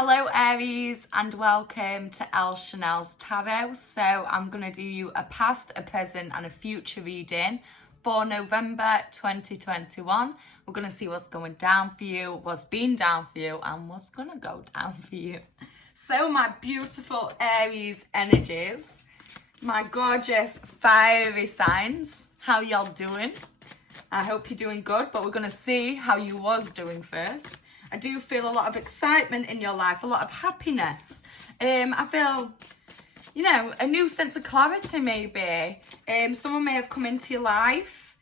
Hello Aries and welcome to El Chanel's Tarot. So I'm going to do you a past, a present and a future reading for November 2021. We're going to see what's going down for you, what's been down for you and what's going to go down for you. So my beautiful Aries energies, my gorgeous fiery signs, how y'all doing? I hope you're doing good, but we're going to see how you was doing first. I do feel a lot of excitement in your life, a lot of happiness. I feel, a new sense of clarity maybe. Someone may have come into your life.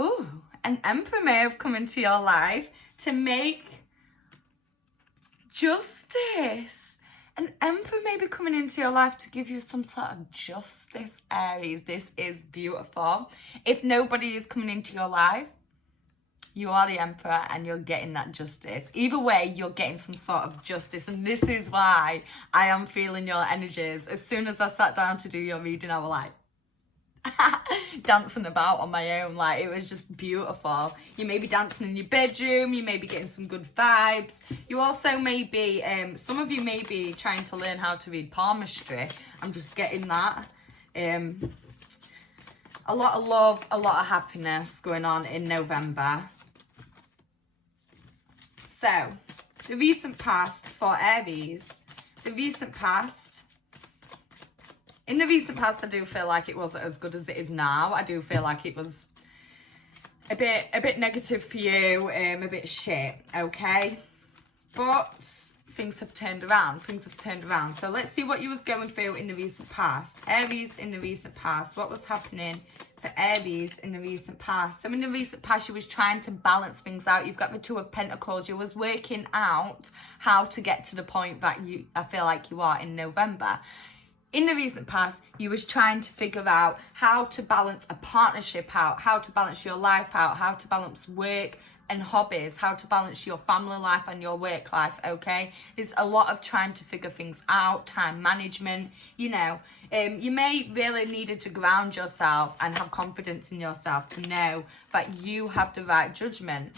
Ooh, an emperor may have come into your life to make justice. An emperor may be coming into your life to give you some sort of justice, Aries. This is beautiful. If nobody is coming into your life, you are the emperor and you're getting that justice. Either way, you're getting some sort of justice. And this is why I am feeling your energies. As soon as I sat down to do your reading, I was like, dancing about on my own. Like, it was just beautiful. You may be dancing in your bedroom. You may be getting some good vibes. You also may be, some of you may be trying to learn how to read palmistry. I'm just getting that. A lot of love, a lot of happiness going on in November. So, the recent past for Aries, in the recent past, I do feel like it wasn't as good as it is now. I do feel like it was a bit negative for you, a bit shit, okay? But things have turned around, So let's see what you was going through in the recent past. Aries in the recent past, what was happening for Aries in the recent past? So in the recent past, you was trying to balance things out. You've got the Two of Pentacles. You was working out how to get to the point that I feel like you are in November. In the recent past, you was trying to figure out how to balance a partnership out, how to balance your life out, how to balance work and hobbies, how to balance your family life and your work life, okay? There's a lot of trying to figure things out, time management, you may really needed to ground yourself and have confidence in yourself to know that you have the right judgment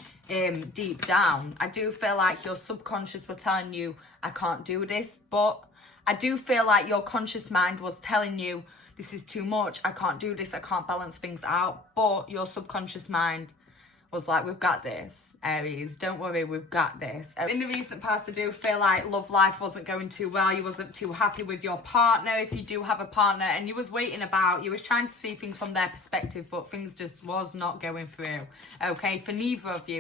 deep down. I do feel like your subconscious were telling you, I can't do this, but I do feel like your conscious mind was telling you, this is too much, I can't do this, I can't balance things out, but your subconscious mind was like, we've got this, Aries, don't worry, we've got this. In the recent past, I do feel like love life wasn't going too well. You wasn't too happy with your partner, if you do have a partner, and you was waiting about, you was trying to see things from their perspective, but things just was not going through, okay? For neither of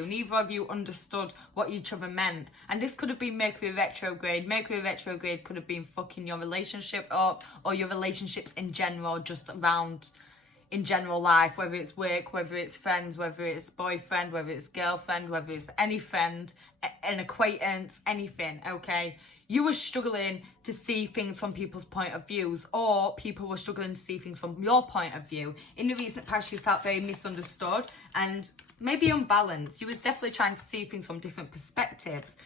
you understood what each other meant. And this could have been Mercury retrograde. Mercury retrograde could have been fucking your relationship up, or your relationships in general, just around in general life, whether it's work, whether it's friends, whether it's boyfriend, whether it's girlfriend, whether it's any friend, an acquaintance, anything, okay? You were struggling to see things from people's point of views, or people were struggling to see things from your point of view. In the recent past, you felt very misunderstood and maybe unbalanced. You was definitely trying to see things from different perspectives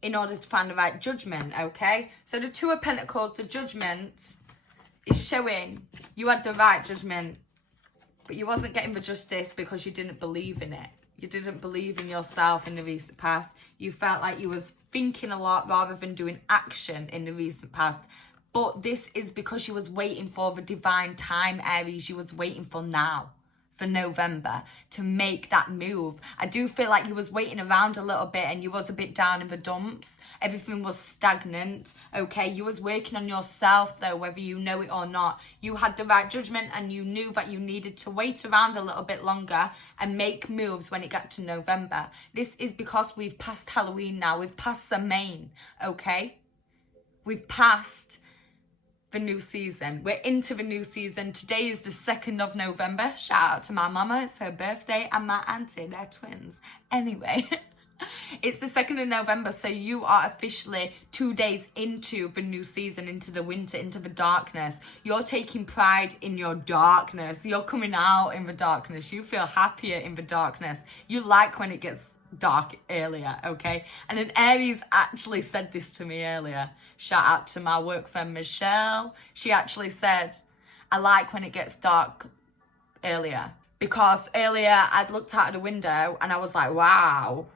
in order to find the right judgment, okay? So the Two of Pentacles, the judgment is showing you had the right judgment, but you wasn't getting the justice because you didn't believe in it. You didn't believe in yourself in the recent past. You felt like you was thinking a lot rather than doing action in the recent past. But this is because you was waiting for the divine time, Aries. You was waiting for now, for November, to make that move. I do feel like you was waiting around a little bit and you was a bit down in the dumps. Everything was stagnant, okay? You was working on yourself though, whether you know it or not. You had the right judgment and you knew that you needed to wait around a little bit longer and make moves when it got to November. This is because we've passed Halloween now. We've passed Samhain, okay? We've passed the new season. We're into the new season. Today is the 2nd of November. Shout out to my mama. It's her birthday and my auntie. They're twins. Anyway, it's the 2nd of November. So you are officially 2 days into the new season, into the winter, into the darkness. You're taking pride in your darkness. You're coming out in the darkness. You feel happier in the darkness. You like when it gets dark earlier, okay? And then Aries actually said this to me earlier. Shout out to my work friend Michelle. She actually said, I like when it gets dark earlier, because earlier I'd looked out of the window and I was like, wow,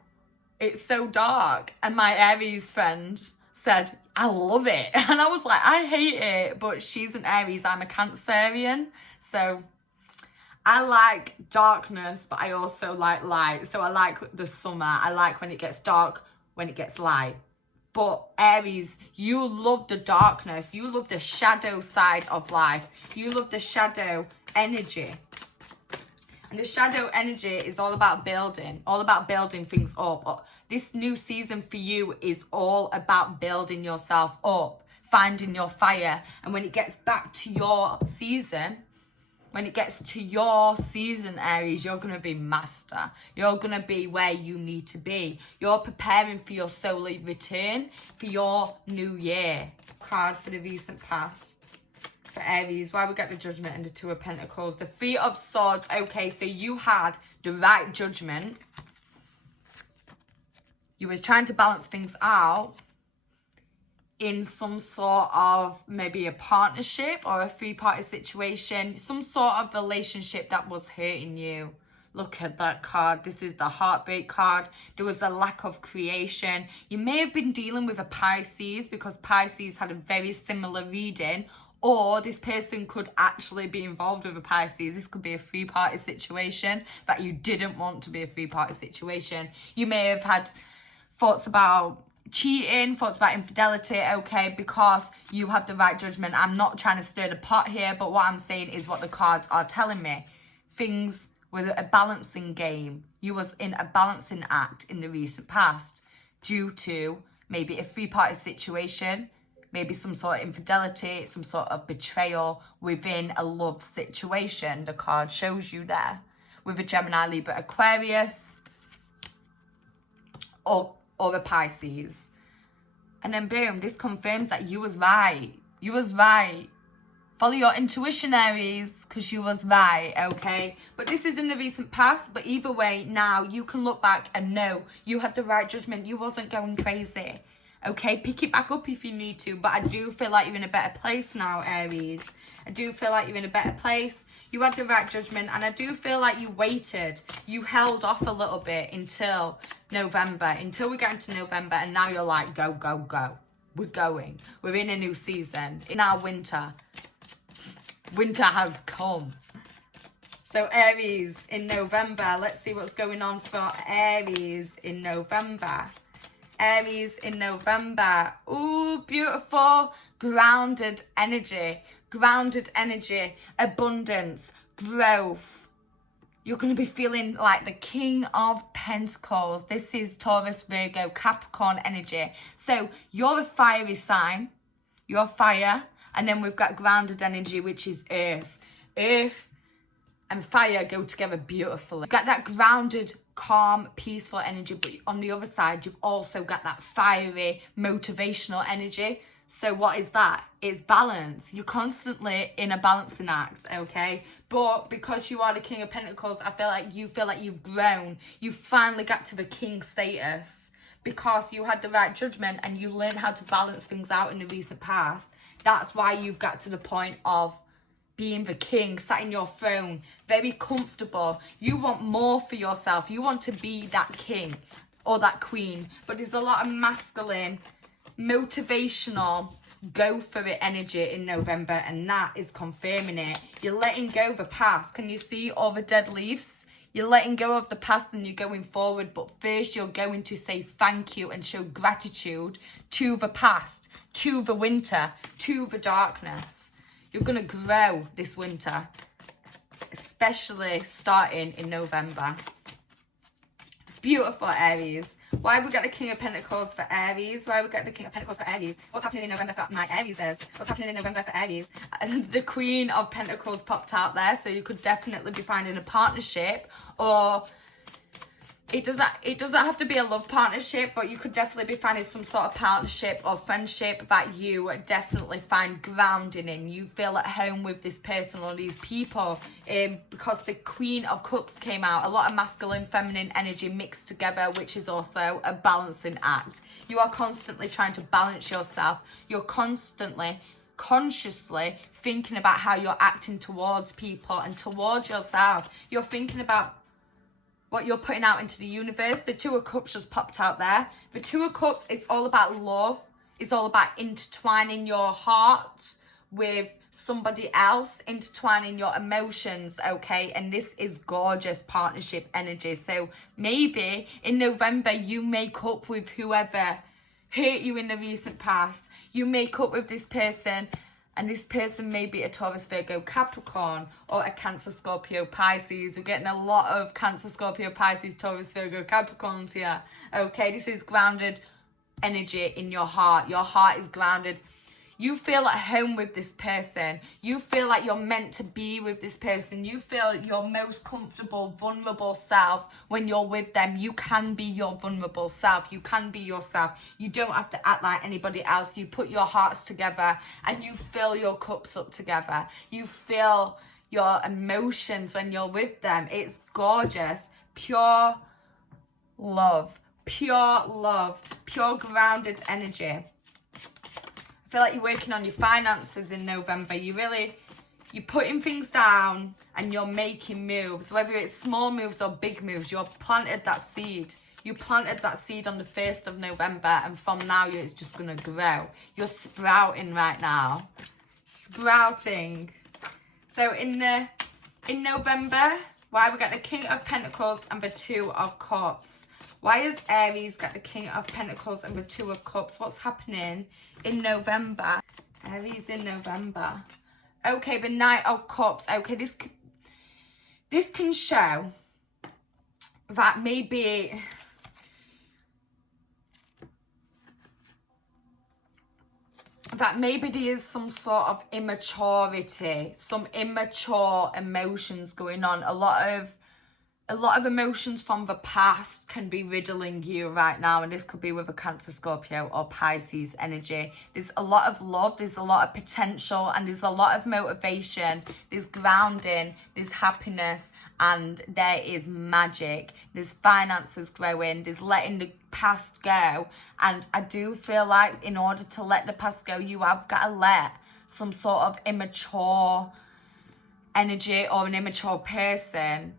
it's so dark. And my Aries friend said, I love it. And I was like, I hate it. But she's an Aries, I'm a Cancerian. So I like darkness, but I also like light. So I like the summer. I like when it gets dark, when it gets light. But Aries, you love the darkness. You love the shadow side of life. You love the shadow energy. And the shadow energy is all about building things up. This new season for you is all about building yourself up, finding your fire. And when it gets back to your season, Aries, you're going to be master. You're going to be where you need to be. You're preparing for your solar return, for your new year. Card for the recent past. For Aries, why we get the Judgment and the Two of Pentacles. The Three of Swords. Okay, so you had the right judgment. You were trying to balance things out in some sort of maybe a partnership or a three-party situation, some sort of relationship that was hurting you. Look at that card. This is the heartbreak card. There was a lack of creation. You may have been dealing with a Pisces because Pisces had a very similar reading, or this person could actually be involved with a Pisces. This could be a three-party situation that you didn't want to be a three-party situation. You may have had thoughts about cheating, thoughts about infidelity, okay, because you have the right judgment. I'm not trying to stir the pot here, but what I'm saying is what the cards are telling me. Things were a balancing game. You was in a balancing act in the recent past due to maybe a three-party situation, maybe some sort of infidelity, some sort of betrayal within a love situation. The card shows you there with a Gemini, Libra, Aquarius, or a Pisces. And then boom, this confirms that you was right. You was right. Follow your intuition, Aries, because you was right, okay? But this is in the recent past, but either way, now you can look back and know you had the right judgment. You wasn't going crazy, okay? Pick it back up if you need to, but I do feel like you're in a better place now, Aries. I do feel like you're in a better place. You had the right judgment, and I do feel like you waited. You held off a little bit until November, until we get into November, and now you're like, go, go, go. We're going. We're in a new season. In our winter. Winter has come. So Aries in November. Let's see what's going on for Aries in November. Aries in November. Ooh, beautiful. Grounded energy. Grounded energy. Abundance. Growth. You're going to be feeling like the King of Pentacles. This is Taurus, Virgo, Capricorn energy. So you're a fiery sign. You're fire. And then we've got grounded energy, which is earth. Earth and fire go together beautifully. You've got that grounded, calm, peaceful energy. But on the other side, you've also got that fiery, motivational energy. So what is that? It's balance. You're constantly in a balancing act, okay? But because you are the King of Pentacles, I feel like you've grown. You finally got to the king status because you had the right judgment and you learned how to balance things out in the recent past. That's why you've got to the point of being the king, sat in your throne, very comfortable. You want more for yourself. You want to be that king or that queen. But there's a lot of masculine, motivational, go for it energy in November, and that is confirming it. You're letting go of the past. Can you see all the dead leaves? You're letting go of the past and you're going forward, but first you're going to say thank you and show gratitude to the past, to the winter, to the darkness. You're going to grow this winter, especially starting in November. Beautiful, Aries. Why have we got the King of Pentacles for Aries? Why have we got the King of Pentacles for Aries? What's happening in November for my Aries is? What's happening in November for Aries? The Queen of Pentacles popped out there, so you could definitely be finding a partnership, or it doesn't have to be a love partnership, but you could definitely be finding some sort of partnership or friendship that you definitely find grounding in. You feel at home with this person or these people, because the Queen of Cups came out. A lot of masculine, feminine energy mixed together, which is also a balancing act. You are constantly trying to balance yourself. You're constantly, consciously thinking about how you're acting towards people and towards yourself. You're thinking about what you're putting out into the universe. The Two of Cups just popped out there. The Two of Cups is all about love. is all about intertwining your heart with somebody else, intertwining your emotions, okay? And this is gorgeous partnership energy. So maybe in November you make up with whoever hurt you in the recent past. You make up with this person, and this person may be a Taurus, Virgo, Capricorn, or a Cancer, Scorpio, Pisces. We're getting a lot of Cancer, Scorpio, Pisces, Taurus, Virgo, Capricorns here. Okay, this is grounded energy in your heart. Your heart is grounded. You feel at home with this person. You feel like you're meant to be with this person. You feel your most comfortable, vulnerable self when you're with them. You can be your vulnerable self. You can be yourself. You don't have to act like anybody else. You put your hearts together and you fill your cups up together. You feel your emotions when you're with them. It's gorgeous. Pure love. Pure love. Pure grounded energy. I feel like you're working on your finances in November. You're putting things down and you're making moves. Whether it's small moves or big moves, you've planted that seed. You planted that seed on the 1st of November, and from now it's just going to grow. You're sprouting right now. Sprouting. So in November, why we got the King of Pentacles and the Two of Cups? Why has Aries got the King of Pentacles and the Two of Cups? What's happening in November? Aries in November. Okay, the Knight of Cups. Okay, this can show that maybe there is some sort of immaturity, some immature emotions going on. A lot of emotions from the past can be riddling you right now, and this could be with a Cancer, Scorpio, or Pisces energy. There's a lot of love, there's a lot of potential, and there's a lot of motivation. There's grounding, there's happiness, and there is magic. There's finances growing, there's letting the past go. And I do feel like in order to let the past go, you have got to let some sort of immature energy or an immature person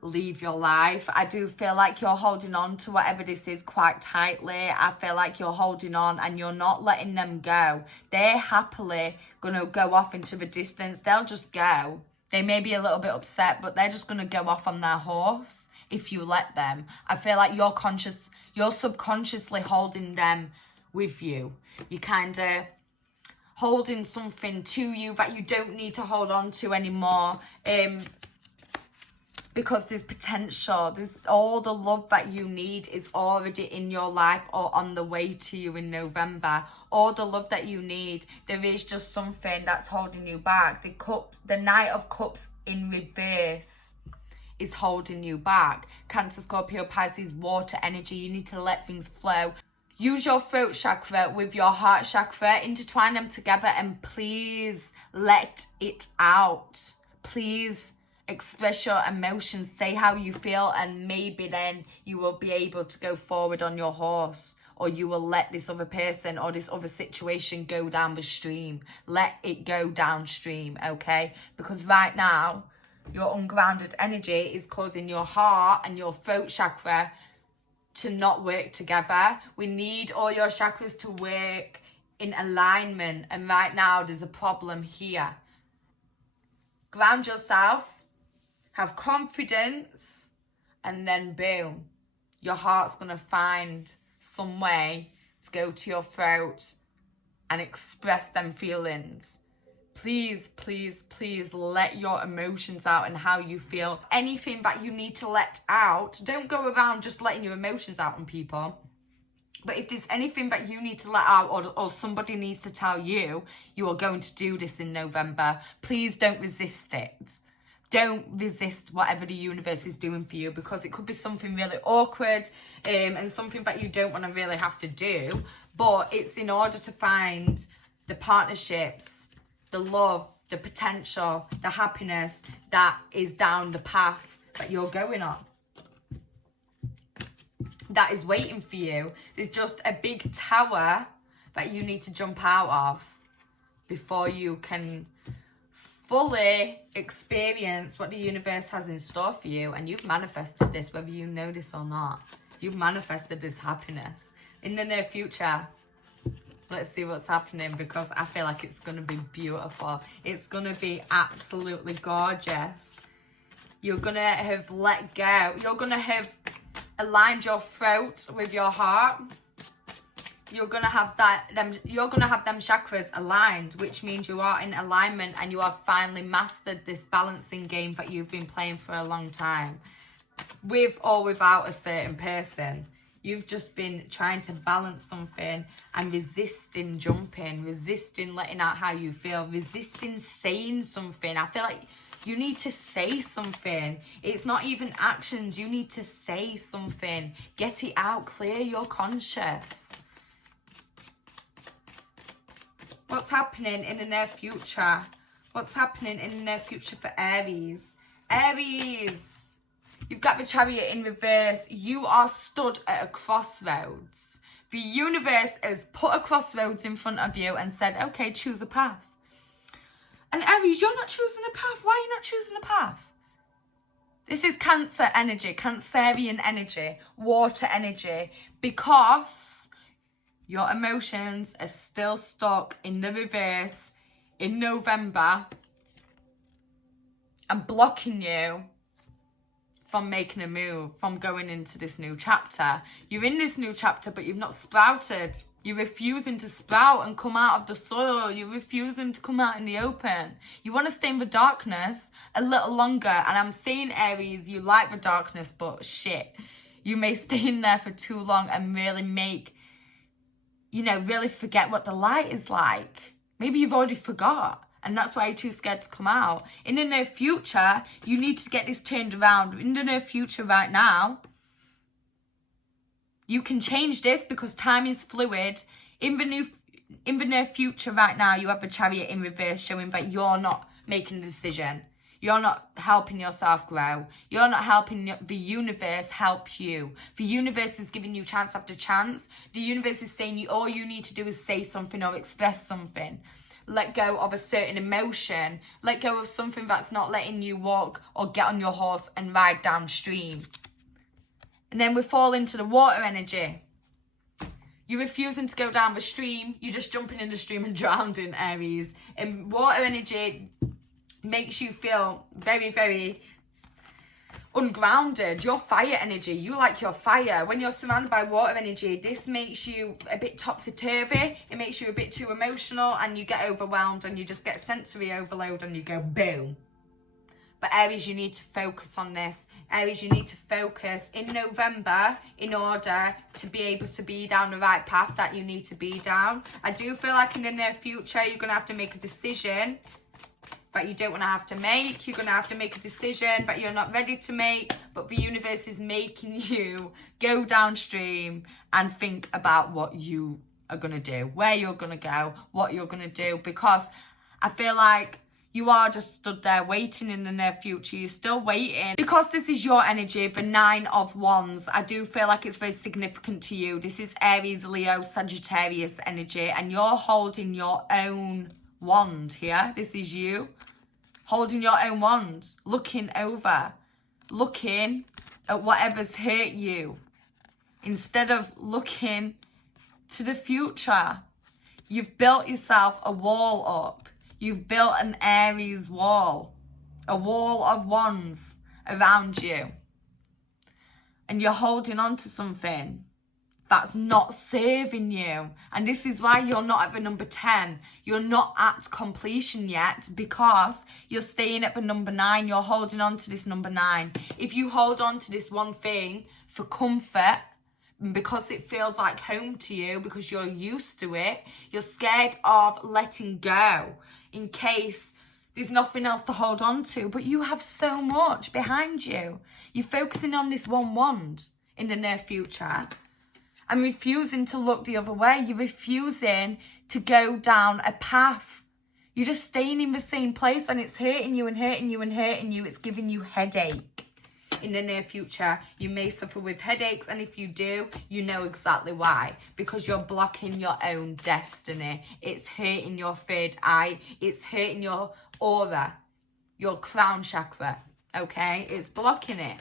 leave your life. I do feel like you're holding on to whatever this is quite tightly. I feel like you're holding on and you're not letting them go. They're happily gonna go off into the distance. They'll just go. They may be a little bit upset, but they're just gonna go off on their horse if you let them. I feel like you're subconsciously holding them with you. You kind of holding something to you that you don't need to hold on to anymore. Because there's potential, there's all the love that you need is already in your life or on the way to you in November. All the love that you need, there is just something that's holding you back. The Knight of Cups in reverse is holding you back. Cancer, Scorpio, Pisces, water energy. You need to let things flow. Use your throat chakra with your heart chakra, intertwine them together, and please let it out. Please express your emotions, say how you feel, and maybe then you will be able to go forward on your horse, or you will let this other person or this other situation go down the stream. Let it go downstream, okay? Because right now, your ungrounded energy is causing your heart and your throat chakra to not work together. We need all your chakras to work in alignment, and right now there's a problem here. Ground yourself. Have confidence, and then boom, your heart's going to find some way to go to your throat and express them feelings. Please, please, please let your emotions out and how you feel. Anything that you need to let out, don't go around just letting your emotions out on people. But if there's anything that you need to let out, or somebody needs to tell you, you are going to do this in November, please don't resist it. Don't resist whatever the universe is doing for you, because it could be something really awkward and something that you don't want to really have to do. But it's in order to find the partnerships, the love, the potential, the happiness that is down the path that you're going on. That is waiting for you. There's just a big tower that you need to jump out of before you can fully experience what the universe has in store for you. And you've manifested this, whether you know this or not. You've manifested this happiness in the near future. Let's see what's happening, because I feel like it's going to be beautiful. It's going to be absolutely gorgeous. You're going to have let go. You're going to have aligned your throat with your heart. You're going to have you're going to have them chakras aligned, which means you are in alignment and you have finally mastered this balancing game that you've been playing for a long time. With or without a certain person. You've just been trying to balance something and resisting jumping, resisting letting out how you feel, resisting saying something. I feel like you need to say something. It's not even actions. You need to say something. Get it out. Clear your conscience. What's happening in the near future? What's happening in the near future for Aries? Aries! You've got the Chariot in reverse. You are stood at a crossroads. The universe has put a crossroads in front of you and said, okay, choose a path. And Aries, you're not choosing a path. Why are you not choosing a path? This is Cancer energy, Cancerian energy, water energy, because your emotions are still stuck in the reverse in November and blocking you from making a move, from going into this new chapter. You're in this new chapter, but you've not sprouted. You're refusing to sprout and come out of the soil. You're refusing to come out in the open. You want to stay in the darkness a little longer. And I'm saying, Aries, you like the darkness, but shit. You may stay in there for too long and really make, really forget what the light is like. Maybe you've already forgot. And that's why you're too scared to come out. In the near future, you need to get this turned around. In the near future right now, you can change this because time is fluid. In the near future right now, you have the Chariot in reverse showing that you're not making a decision. You're not helping yourself grow. You're not helping the universe help you. The universe is giving you chance after chance. The universe is saying all you need to do is say something or express something. Let go of a certain emotion. Let go of something that's not letting you walk or get on your horse and ride downstream. And then we fall into the water energy. You're refusing to go down the stream. You're just jumping in the stream and drowning, Aries. And water energy makes you feel very, very ungrounded. Your fire energy, you like your fire. When you're surrounded by water energy, this makes you a bit topsy-turvy. It makes you a bit too emotional and you get overwhelmed and you just get sensory overload and you go boom. But Aries, you need to focus on this. Aries, you need to focus in November in order to be able to be down the right path that you need to be down. I do feel like in the near future, you're going to have to make a decision that you don't want to have to make. You're going to have to make a decision that you're not ready to make, but the universe is making you go downstream and think about what you are going to do, where you're going to go, what you're going to do, because I feel like you are just stood there waiting in the near future. You're still waiting. Because this is your energy, the 9 of Wands, I do feel like it's very significant to you. This is Aries, Leo, Sagittarius energy, and you're holding your own wand here. This is you holding your own wand, looking over, looking at whatever's hurt you instead of looking to the future. You've built yourself a wall up. You've built an Aries wall, a wall of wands around you, and you're holding on to something that's not serving you. And this is why you're not at the number 10. You're not at completion yet because you're staying at the number 9. You're holding on to this number 9. If you hold on to this one thing for comfort, because it feels like home to you, because you're used to it, you're scared of letting go in case there's nothing else to hold on to. But you have so much behind you. You're focusing on this one wand in the near future and refusing to look the other way. You're refusing to go down a path. You're just staying in the same place and it's hurting you and hurting you and hurting you. It's giving you headache. In the near future, you may suffer with headaches, and if you do, you know exactly why. Because you're blocking your own destiny. It's hurting your third eye. It's hurting your aura, your crown chakra, okay? It's blocking it.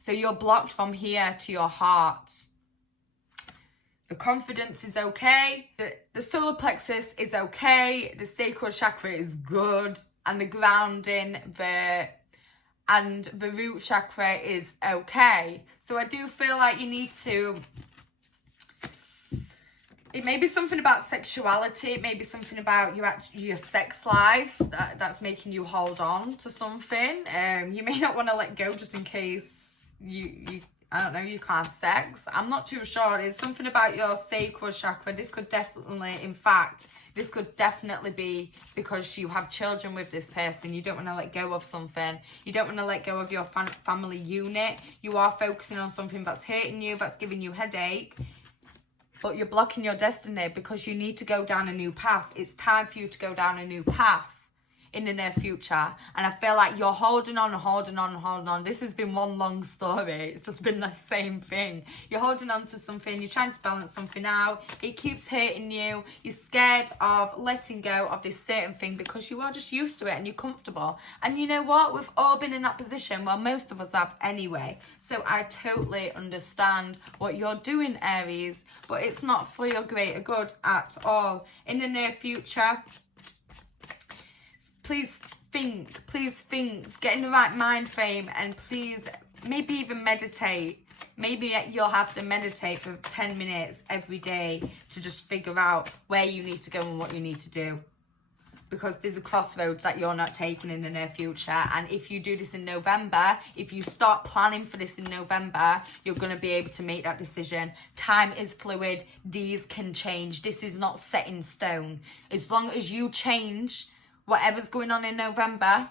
So you're blocked from here to your heart. The confidence is okay. The solar plexus is okay. The sacral chakra is good. And the grounding, the root chakra is okay. So I do feel like you need to... It may be something about sexuality. It may be something about your sex life that's making you hold on to something. You may not want to let go just in case you I don't know, you can't have sex. I'm not too sure. It's something about your sacral chakra. This could definitely, in fact, this could definitely be because you have children with this person. You don't want to let go of something. You don't want to let go of your family unit. You are focusing on something that's hurting you, that's giving you headache. But you're blocking your destiny because you need to go down a new path. It's time for you to go down a new path in the near future. And I feel like you're holding on. This has been one long story. It's just been the same thing. You're holding on to something. You're trying to balance something out. It keeps hurting you. You're scared of letting go of this certain thing because you are just used to it and you're comfortable. And you know what? We've all been in that position. Well, most of us have anyway. So I totally understand what you're doing, Aries. But it's not for your greater good at all. In the near future, please think, get in the right mind frame, and please maybe even meditate. Maybe you'll have to meditate for 10 minutes every day to just figure out where you need to go and what you need to do. Because there's a crossroads that you're not taking in the near future. And if you do this in November, if you start planning for this in November, you're going to be able to make that decision. Time is fluid. These can change. This is not set in stone. As long as you change whatever's going on in November,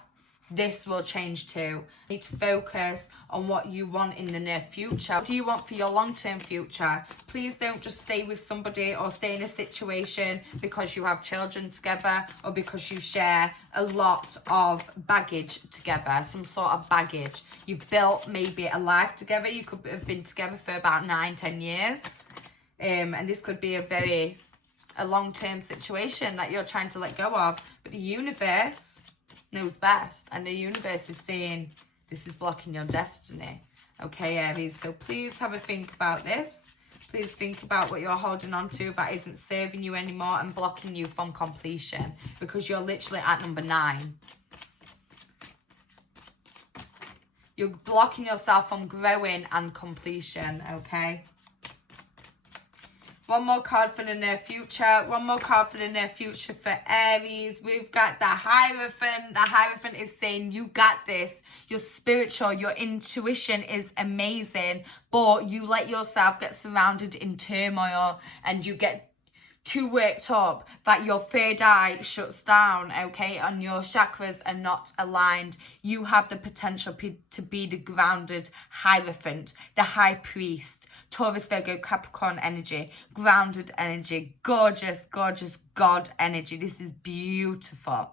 this will change too. You need to focus on what you want in the near future. What do you want for your long-term future? Please don't just stay with somebody or stay in a situation because you have children together or because you share a lot of baggage together, some sort of baggage. You've built maybe a life together. You could have been together for about 9-10 years. And this could be a long-term situation that you're trying to let go of. But the universe knows best, and the universe is saying this is blocking your destiny. Okay, Aries, so please have a think about this. Please think about what you're holding on to that isn't serving you anymore and blocking you from completion, because you're literally at number 9. You're blocking yourself from growing and completion. Okay, one more card for the near future. One more card for the near future for Aries. We've got the Hierophant. The Hierophant is saying, you got this. You're spiritual. Your intuition is amazing. But you let yourself get surrounded in turmoil. And you get too worked up that your third eye shuts down, okay? And your chakras are not aligned. You have the potential to be the grounded Hierophant, the High Priest. Taurus, Virgo, Capricorn energy, grounded energy, gorgeous, gorgeous God energy. This is beautiful.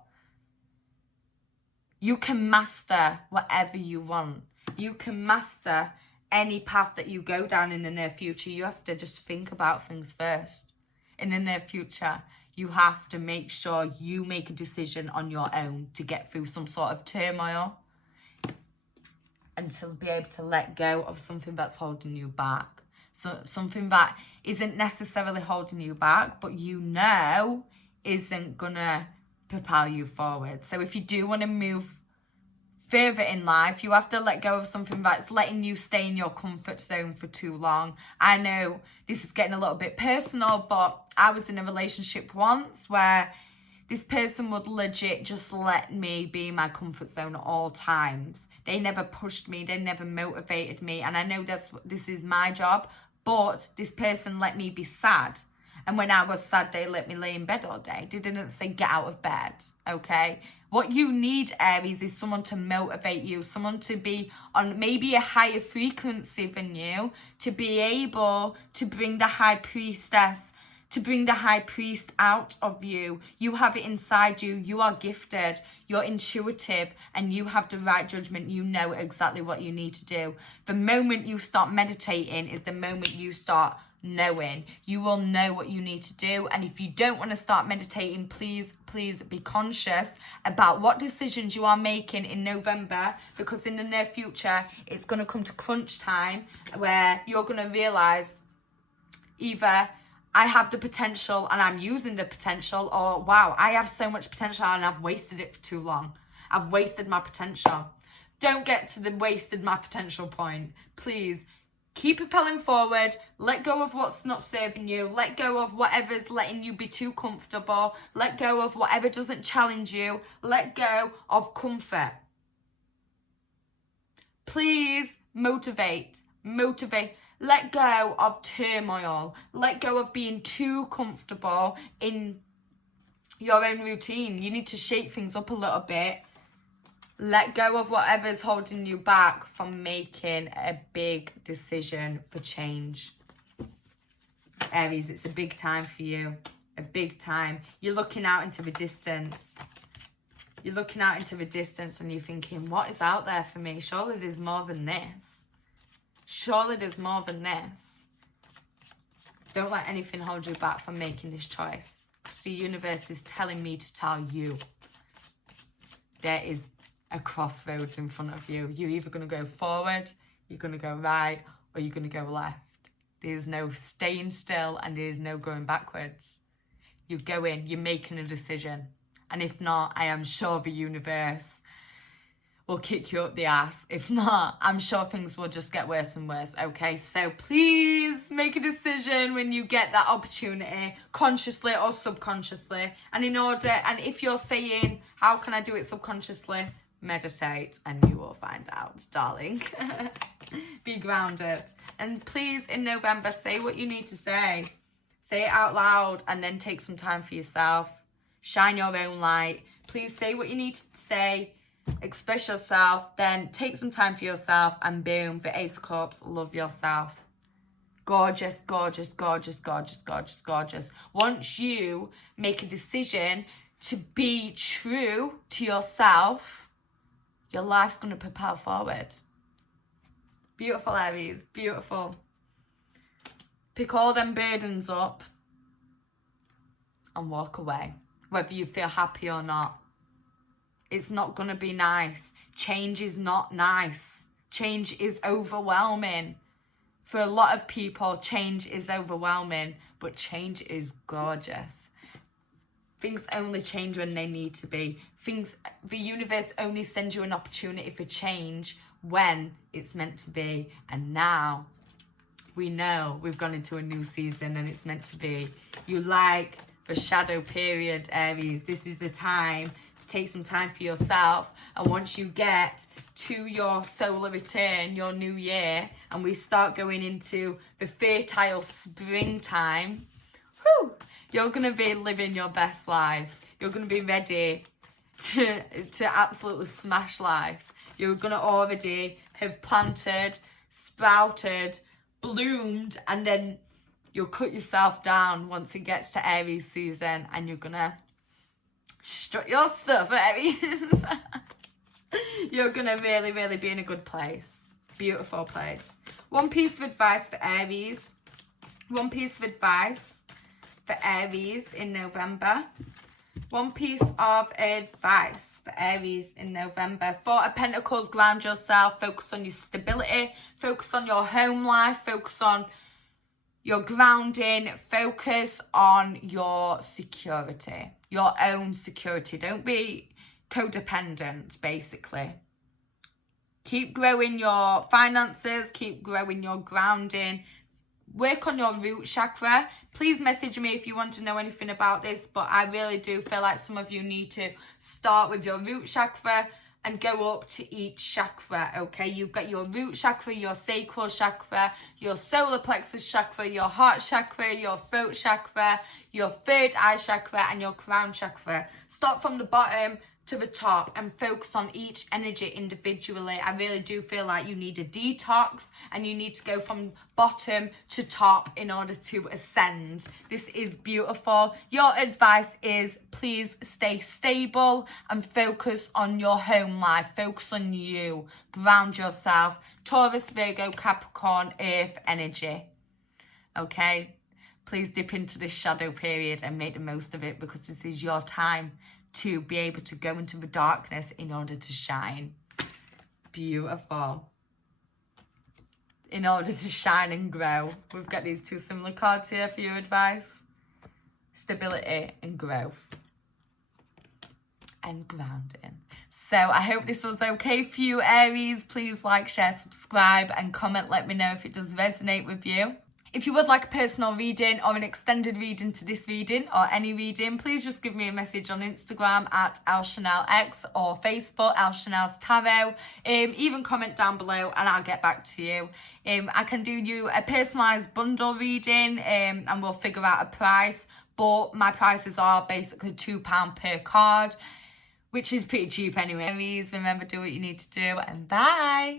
You can master whatever you want. You can master any path that you go down in the near future. You have to just think about things first. In the near future, you have to make sure you make a decision on your own to get through some sort of turmoil and to be able to let go of something that's holding you back. So something that isn't necessarily holding you back, but you know isn't gonna propel you forward. So if you do want to move further in life, you have to let go of something that's letting you stay in your comfort zone for too long. I know this is getting a little bit personal, but I was in a relationship once where this person would legit just let me be in my comfort zone at all times. They never pushed me, they never motivated me, and I know this is my job. But this person let me be sad. And when I was sad, they let me lay in bed all day. They didn't say, get out of bed, okay? What you need, Aries, is someone to motivate you. Someone to be on maybe a higher frequency than you. To be able to bring the High Priestess, to bring the High Priest out of you. You have it inside you. You are gifted. You're intuitive and you have the right judgment. You know exactly what you need to do. The moment you start meditating is the moment you start knowing. You will know what you need to do. And if you don't want to start meditating, please be conscious about what decisions you are making in November, because in the near future, it's going to come to crunch time where you're going to realize Either I have the potential and I'm using the potential, or wow, I have so much potential and I've wasted it for too long. I've wasted my potential. Don't get to the wasted my potential point. Please keep propelling forward. Let go of what's not serving you. Let go of whatever's letting you be too comfortable. Let go of whatever doesn't challenge you. Let go of comfort. Please motivate. Let go of turmoil. Let go of being too comfortable in your own routine. You need to shake things up a little bit. Let go of whatever's holding you back from making a big decision for change. Aries, it's a big time for you. A big time. You're looking out into the distance. You're looking out into the distance and you're thinking, what is out there for me? Surely there's more than this. Surely there's more than this. Don't let anything hold you back from making this choice. Because the universe is telling me to tell you there is a crossroads in front of you. You're either going to go forward, you're going to go right, or you're going to go left. There's no staying still and there's no going backwards. You're going, you're making a decision. And if not, I am sure the universe will kick you up the ass. If not, I'm sure things will just get worse and worse, okay? So please make a decision when you get that opportunity, consciously or subconsciously. And if you're saying, how can I do it subconsciously? Meditate and you will find out, darling. Be grounded. And please, in November, say what you need to say. Say it out loud and then take some time for yourself. Shine your own light. Please say what you need to say. Express yourself, then take some time for yourself, and boom, the Ace of Cups, love yourself. Gorgeous, gorgeous, gorgeous, gorgeous, gorgeous, gorgeous. Once you make a decision to be true to yourself, your life's going to propel forward. Beautiful, Aries, beautiful. Pick all them burdens up and walk away, whether you feel happy or not. It's not going to be nice. Change is not nice. Change is overwhelming. For a lot of people, change is overwhelming, but change is gorgeous. Things only change when they need to be. The universe only sends you an opportunity for change when it's meant to be. And now we know we've gone into a new season and it's meant to be. You like the shadow period, Aries. This is the time to take some time for yourself. And once you get to your solar return, your new year, and we start going into the fertile springtime, you're going to be living your best life. You're going to be ready to absolutely smash life. You're going to already have planted, sprouted, bloomed, and then you'll cut yourself down once it gets to Aries season, and you're going to strut your stuff, Aries. You're going to really, really be in a good place. Beautiful place. One piece of advice for Aries. One piece of advice for Aries in November. One piece of advice for Aries in November. Four of Pentacles, ground yourself. Focus on your stability. Focus on your home life. Focus on your grounding. Focus on your security. Your own security. Don't be codependent, basically. Keep growing your finances. Keep growing your grounding. Work on your root chakra. Please message me if you want to know anything about this, but I really do feel like some of you need to start with your root chakra and go up to each chakra, okay? You've got your root chakra, your sacral chakra, your solar plexus chakra, your heart chakra, your throat chakra, your third eye chakra, and your crown chakra. Start from the bottom to the top and focus on each energy individually. I really do feel like you need a detox and you need to go from bottom to top in order to ascend. This is beautiful. Your advice is please stay stable and focus on your home life. Focus on you. Ground yourself. Taurus, Virgo, Capricorn, Earth energy. Okay? Please dip into this shadow period and make the most of it, because this is your time to be able to go into the darkness in order to shine. Beautiful. in order to shine and grow. We've got these two similar cards here for your advice. Stability and growth. And grounding. So I hope this was okay for you, Aries. Please like, share, subscribe and comment. Let me know if it does resonate with you. If you would like a personal reading or an extended reading to this reading or any reading, please just give me a message on Instagram at @AlChanelX or Facebook, AlChanel's Tarot. Even comment down below and I'll get back to you. I can do you a personalised bundle reading and we'll figure out a price. But my prices are basically £2 per card, which is pretty cheap anyway. Remember, do what you need to do, and bye.